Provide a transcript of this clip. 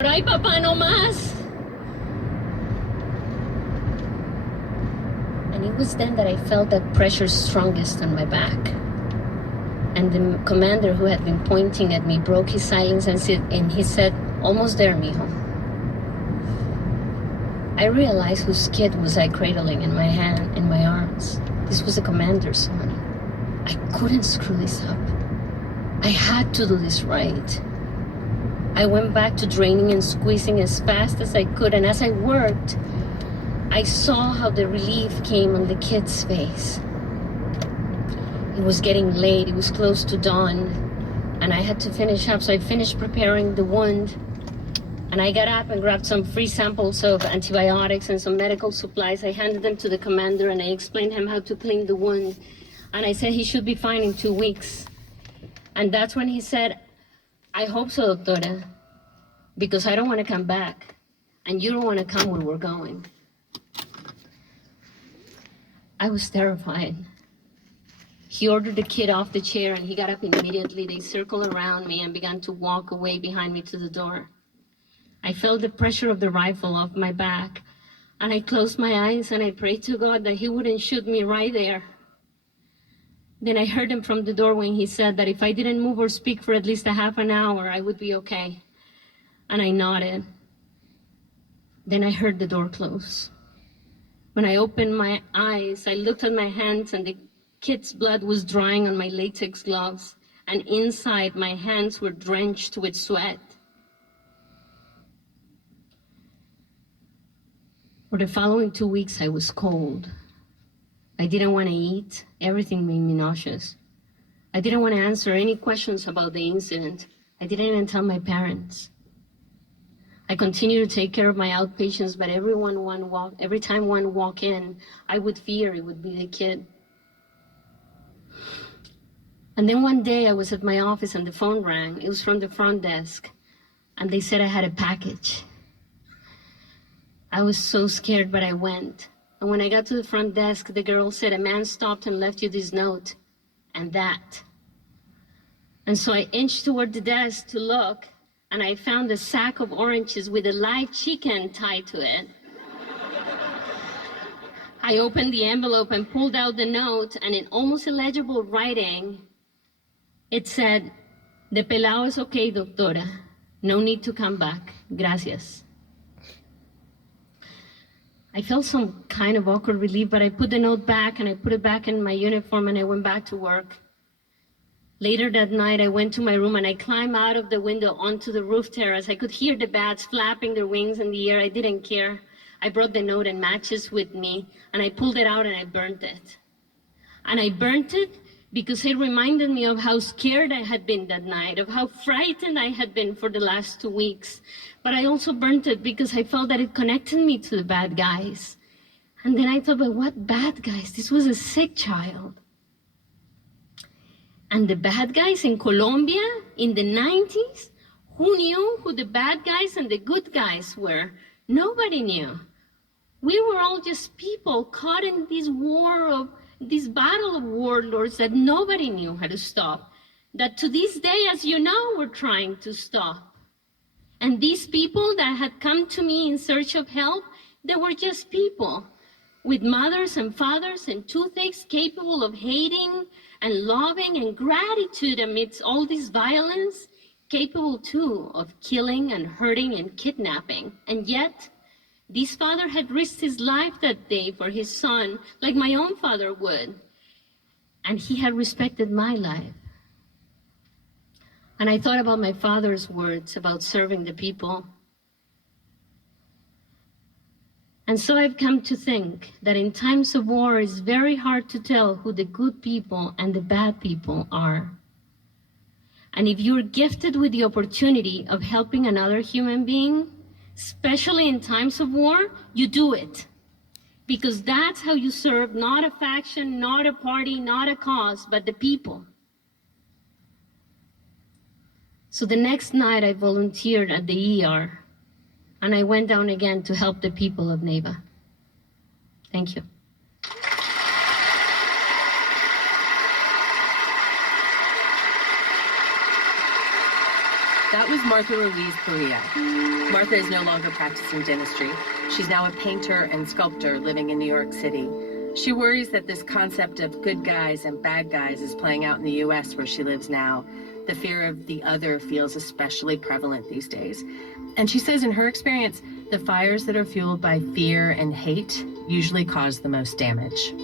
Ay, papá, no más. And it was then that I felt that pressure strongest on my back. And the commander who had been pointing at me broke his silence and he said, "Almost there, mijo." I realized whose kid was I cradling in my hand, in my arms. This was the commander's son. I couldn't screw this up. I had to do this right. I went back to draining and squeezing as fast as I could, and as I worked, I saw how the relief came on the kid's face. It was getting late, it was close to dawn, and I had to finish up, so I finished preparing the wound, and I got up and grabbed some free samples of antibiotics and some medical supplies. I handed them to the commander, and I explained him how to clean the wound, and I said he should be fine in 2 weeks. And that's when he said, "I hope so, doctora, because I don't want to come back, and you don't want to come where we're going." I was terrified. He ordered the kid off the chair, and he got up immediately. They circled around me and began to walk away behind me to the door. I felt the pressure of the rifle off my back, and I closed my eyes and I prayed to God that he wouldn't shoot me right there. Then I heard him from the door when he said that if I didn't move or speak for at least a half an hour, I would be okay. And I nodded. Then I heard the door close. When I opened my eyes, I looked at my hands, and the kid's blood was drying on my latex gloves, and inside my hands were drenched with sweat. For the following 2 weeks, I was cold. I didn't want to eat. Everything made me nauseous. I didn't want to answer any questions about the incident. I didn't even tell my parents. I continued to take care of my outpatients, but every time one walked in, I would fear it would be the kid. And then one day I was at my office and the phone rang. It was from the front desk, and they said I had a package. I was so scared, but I went. And when I got to the front desk, the girl said, "A man stopped and left you this note and that." And so I inched toward the desk to look, and I found a sack of oranges with a live chicken tied to it. I opened the envelope and pulled out the note, and in almost illegible writing, it said, "De pelao es okay, doctora. No need to come back. Gracias." I felt some kind of awkward relief, but I put the note back and I put it back in my uniform and I went back to work. Later that night, I went to my room and I climbed out of the window onto the roof terrace. I could hear the bats flapping their wings in the air. I didn't care. I brought the note and matches with me, and I pulled it out and I burnt it. And I burnt it because it reminded me of how scared I had been that night, of how frightened I had been for the last 2 weeks. But I also burnt it because I felt that it connected me to the bad guys. And then I thought, but what bad guys? This was a sick child. And the bad guys in Colombia in the 90s, who knew who the bad guys and the good guys were? Nobody knew. We were all just people caught in this battle of warlords that nobody knew how to stop, that to this day, as you know, we're trying to stop. And these people that had come to me in search of help, they were just people with mothers and fathers and toothaches, capable of hating and loving and gratitude amidst all this violence, capable too of killing and hurting and kidnapping. And yet, this father had risked his life that day for his son, like my own father would. And he had respected my life. And I thought about my father's words about serving the people. And so I've come to think that in times of war, it's very hard to tell who the good people and the bad people are. And if you're gifted with the opportunity of helping another human being, especially in times of war, you do it. Because that's how you serve not a faction, not a party, not a cause, but the people. So the next night I volunteered at the ER, and I went down again to help the people of Neiva. Thank you. That was Martha Ruiz Perea. Martha is no longer practicing dentistry. She's now a painter and sculptor living in New York City. She worries that this concept of good guys and bad guys is playing out in the U.S. where she lives now. The fear of the other feels especially prevalent these days. And she says in her experience, the fires that are fueled by fear and hate usually cause the most damage.